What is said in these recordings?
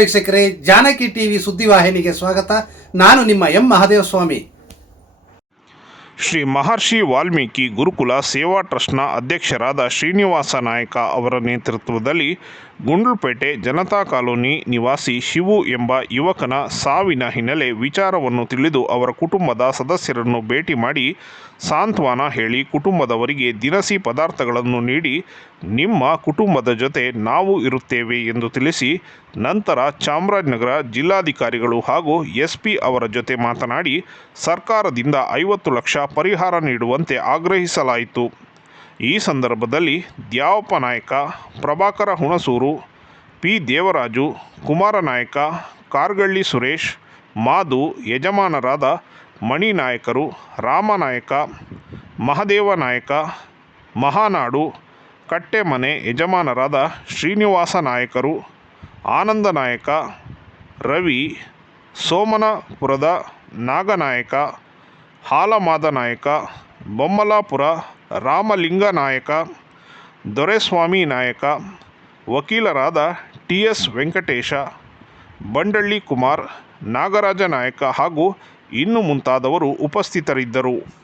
ವೀಕ್ಷಕರೇ, ಜಾನಕಿ ಟಿವಿ ಸುದ್ದಿವಾಹಿನಿಗೆ ಸ್ವಾಗತ. ನಾನು ನಿಮ್ಮ ಎಂ ಮಹಾದೇವಸ್ವಾಮಿ. ಶ್ರೀ ಮಹರ್ಷಿ ವಾಲ್ಮೀಕಿ ಗುರುಕುಲ ಸೇವಾ ಟ್ರಸ್ಟ್ನ ಅಧ್ಯಕ್ಷರಾದ ಶ್ರೀನಿವಾಸ ನಾಯಕ ಅವರ ನೇತೃತ್ವದಲ್ಲಿ ಗುಂಡ್ಲುಪೇಟೆ ಜನತಾ ಕಾಲೋನಿ ನಿವಾಸಿ ಶಿವು ಎಂಬ ಯುವಕನ ಸಾವಿನ ಹಿನ್ನೆಲೆ ವಿಚಾರವನ್ನು ತಿಳಿದು ಅವರ ಕುಟುಂಬದ ಸದಸ್ಯರನ್ನು ಭೇಟಿ ಮಾಡಿ ಸಾಂತ್ವನ ಹೇಳಿ ಕುಟುಂಬದವರಿಗೆ ದಿನಸಿ ಪದಾರ್ಥಗಳನ್ನು ನೀಡಿ ನಿಮ್ಮ ಕುಟುಂಬದ ಜೊತೆ ನಾವು ಇರುತ್ತೇವೆ ಎಂದು ತಿಳಿಸಿ ನಂತರ ಚಾಮರಾಜನಗರ ಜಿಲ್ಲಾಧಿಕಾರಿಗಳು ಹಾಗೂ ಎಸ್ಪಿ ಅವರ ಜೊತೆ ಮಾತನಾಡಿ ಸರ್ಕಾರದಿಂದ ಐವತ್ತು ಲಕ್ಷ ಪರಿಹಾರ ನೀಡುವಂತೆ ಆಗ್ರಹಿಸಲಾಯಿತು. ಈ ಸಂದರ್ಭದಲ್ಲಿ ದ್ಯಾವಪ್ಪ ನಾಯಕ, ಪ್ರಭಾಕರ ಹುಣಸೂರು, ಪಿ ದೇವರಾಜು, ಕುಮಾರ ನಾಯಕ, ಕಾರ್ಗಳ್ಳಿ ಸುರೇಶ್, ಮಾದು ಯಜಮಾನರಾದ ಮಣಿ ನಾಯಕರು ರಾಮನಾಯಕ ಮಹದೇವ ನಾಯಕ, ಮಹಾನಾಡು ಕಟ್ಟೆಮನೆ ಯಜಮಾನರಾದ ಶ್ರೀನಿವಾಸ ನಾಯಕರು, ಆನಂದ ನಾಯಕ, ರವಿ, ಸೋಮನಪುರದ ನಾಗನಾಯಕ, ಹಾಲಮಾದ ನಾಯಕ, ಬೊಮ್ಮಲಾಪುರ ರಾಮಲಿಂಗ ನಾಯಕ, ದೊರೆಸ್ವಾಮಿ ನಾಯಕ, ವಕೀಲರಾದ ಟಿ ಎಸ್ ವೆಂಕಟೇಶ, ಬಂಡಳ್ಳಿ ಕುಮಾರ್, ನಾಗರಾಜ ನಾಯಕ ಹಾಗೂ ಇನ್ನು ಮುಂತಾದವರು ಉಪಸ್ಥಿತರಿದ್ದರು.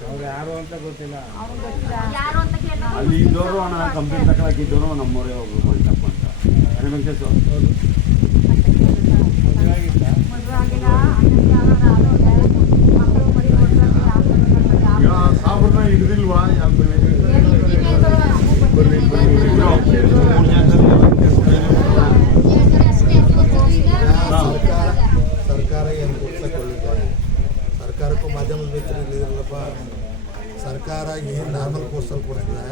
ನಮ್ಗೆ ಯಾರು ಅಂತ ಗೊತ್ತಿಲ್ಲ ಅಲ್ಲಿ ಇದ್ದವರು ಕಂಪ್ಲೇಂಟ್ ತಗೊಳಕಿದ್ದವರು ನಮ್ಮವರೇ ಒಬ್ಬರು ಅಂತ ವೆಂಕಟೇಶ್ ಮಾಧ್ಯಮದ ಇಲ್ಲಿರಲ್ಲಪ್ಪ ಸರ್ಕಾರ ಏನು ನಾರ್ಮಲ್ ಕೋರ್ಸಲ್ಲಿ ಕೊಡ್ತದೆ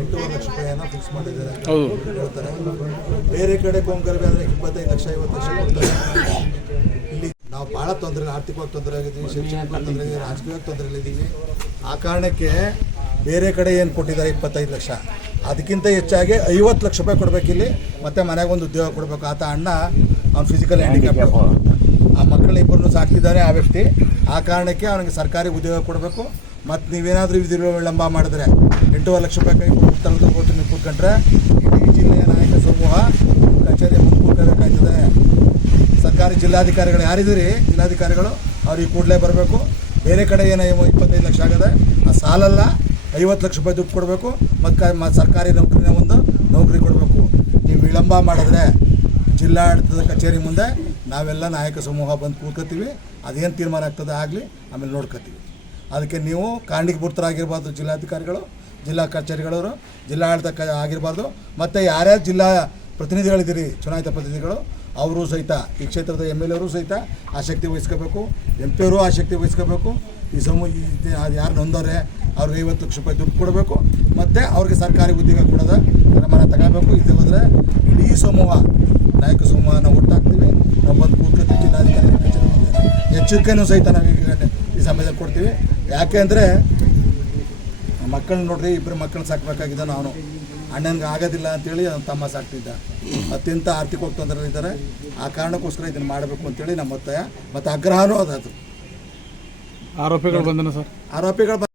ಎಂಟೂವರೆ ಲಕ್ಷ ರೂಪಾಯಿನ ಫಿಕ್ಸ್ ಮಾಡಿದ್ದಾರೆ ಹೇಳ್ತಾರೆ. ಬೇರೆ ಕಡೆ ಕೊಂಕರ್ಬೆ ಅಂದರೆ ಇಪ್ಪತ್ತೈದು ಲಕ್ಷ ಐವತ್ತು ಲಕ್ಷ ಕೊಡ್ತಾರೆ. ಇಲ್ಲಿ ನಾವು ಭಾಳ ತೊಂದರೆ ಆರ್ಥಿಕವಾಗಿ ತೊಂದರೆ ಆಗಿದ್ದೀವಿ ಶೈಕ್ಷಣಿಕ ತೊಂದರೆ ಆಗಿದ್ದೀವಿ ರಾಜಕೀಯವಾಗಿ ಇದ್ದೀವಿ ಆ ಕಾರಣಕ್ಕೆ ಬೇರೆ ಕಡೆ ಏನು ಕೊಟ್ಟಿದ್ದಾರೆ ಇಪ್ಪತ್ತೈದು ಲಕ್ಷ? ಅದಕ್ಕಿಂತ ಹೆಚ್ಚಾಗಿ ಐವತ್ತು ಲಕ್ಷ ರೂಪಾಯಿ ಕೊಡ್ಬೇಕು ಇಲ್ಲಿ ಮತ್ತೆ ಮನೆಗೆ ಒಂದು ಉದ್ಯೋಗ ಕೊಡಬೇಕು. ಆತ ಅಣ್ಣ ಅವ್ನು ಫಿಸಿಕಲ್ ಹ್ಯಾಂಡಿಕ್ಯಾಪ್ ಆ ಮಕ್ಕಳ ಸಾಕಿದ್ದಾರೆ ಆ ವ್ಯಕ್ತಿ. ಆ ಕಾರಣಕ್ಕೆ ಅವನಿಗೆ ಸರ್ಕಾರಿ ಉದ್ಯೋಗ ಕೊಡಬೇಕು. ಮತ್ತು ನೀವೇನಾದರೂ ವಿಧಿ ವಿಳಂಬ ಮಾಡಿದ್ರೆ ಎಂಟೂವರೆ ಲಕ್ಷ ರೂಪಾಯಿ ಕೈ ಕೊಟ್ಟು ಕೊಟ್ಟು ನೀವು ಕೂತ್ಕೊಂಡ್ರೆ ಇಡೀ ಜಿಲ್ಲೆಯ ನಾಯಕ ಸಮೂಹ ಕಚೇರಿ ಮುಂದೆ ಕೂತ್ಕೋಬೇಕಾಗ್ತದೆ. ಸರ್ಕಾರಿ ಜಿಲ್ಲಾಧಿಕಾರಿಗಳು ಯಾರಿದ್ದೀರಿ? ಜಿಲ್ಲಾಧಿಕಾರಿಗಳು ಅವ್ರಿಗೆ ಕೂಡಲೇ ಬರಬೇಕು. ಬೇರೆ ಕಡೆ ಏನೋ ಇಪ್ಪತ್ತೈದು ಲಕ್ಷ ಆಗದೆ ಆ ಸಾಲಲ್ಲ ಐವತ್ತು ಲಕ್ಷ ರೂಪಾಯಿ ದುಡ್ಡು ಕೊಡಬೇಕು. ಮತ್ತು ಸರ್ಕಾರಿ ನೌಕರಿನ ಒಂದು ನೌಕರಿ ಕೊಡಬೇಕು. ನೀವು ವಿಳಂಬ ಮಾಡಿದ್ರೆ ಜಿಲ್ಲಾಡಳಿತದ ಕಚೇರಿ ಮುಂದೆ ನಾವೆಲ್ಲ ನಾಯಕ ಸಮೂಹ ಬಂದು ಕೂತ್ಕೋತೀವಿ ಅದೇನು ತೀರ್ಮಾನ ಆಗ್ತದೆ ಆಗಲಿ, ಆಮೇಲೆ ನೋಡ್ಕೋತೀವಿ ಅದಕ್ಕೆ ನೀವು ಕಾಂಡಿಗ್ಭೂತರಾಗಿರ್ಬಾರ್ದು ಜಿಲ್ಲಾಧಿಕಾರಿಗಳು, ಜಿಲ್ಲಾ ಕಚೇರಿಗಳವರು, ಜಿಲ್ಲಾಡಳಿತ ಕ ಆಗಿರಬಾರ್ದು, ಮತ್ತು ಯಾರ್ಯಾರು ಜಿಲ್ಲಾ ಪ್ರತಿನಿಧಿಗಳಿದ್ದೀರಿ, ಚುನಾಯಿತ ಪ್ರತಿನಿಧಿಗಳು, ಅವರು ಸಹಿತ, ಈ ಕ್ಷೇತ್ರದ ಎಂ ಎಲ್ ಎವರು ಸಹಿತ ಆಸಕ್ತಿ ವಹಿಸ್ಕೋಬೇಕು ಎಂ ಪಿ ಅವರು ಆಸಕ್ತಿ ವಹಿಸ್ಕೋಬೇಕು, ಈ ಸಮೂಹ ಯಾರು ನೊಂದವ್ರೆ, ಅವ್ರಿಗೆ ಐವತ್ತು ಲಕ್ಷ ರೂಪಾಯಿ ದುಡ್ಡು ಕೊಡಬೇಕು, ಮತ್ತು ಅವ್ರಿಗೆ ಸರ್ಕಾರಿ ಉದ್ಯೋಗ ಕೊಡೋದ ಕ್ರಮನ ತಗೋಬೇಕು ಇದು ಹೋದರೆ ಇಡೀ ಸಮೂಹ, ನಾಯಕ ಸಮೂಹ ನಾವು ಒಟ್ಟಾಗ್ತೀವಿ. ಎಚ್ಚರಿಕೆನೂ ಸಹಿತ ನಾವು ಈಗ ಈ ಸಮಯದಲ್ಲಿ ಕೊಡ್ತೀವಿ. ಯಾಕೆ ಅಂದರೆ ಮಕ್ಕಳನ್ನ ನೋಡ್ರಿ ಇಬ್ಬರು ಮಕ್ಕಳನ್ನ ಸಾಕಬೇಕಾಗಿದ್ದ ನಾನು. ಅಣ್ಣನಿಗೆ ಆಗೋದಿಲ್ಲ ಅಂತೇಳಿ ತಮ್ಮ ಸಾಕ್ತಿದ್ದ. ಅತ್ಯಂತ ಆರ್ಥಿಕವಾಗಿ ತೊಂದರೆಲಿದ್ದಾರೆ ಆ ಕಾರಣಕ್ಕೋಸ್ಕರ ಇದನ್ನು ಮಾಡಬೇಕು ಅಂತೇಳಿ ನಮ್ಮ ಒತ್ತಾಯ. ಮತ್ತು ಆಗ್ರಹನೂ ಅದಾದ್ರು ಆರೋಪಿಗಳು ಬಂದನು ಸರ್? ಆರೋಪಿಗಳು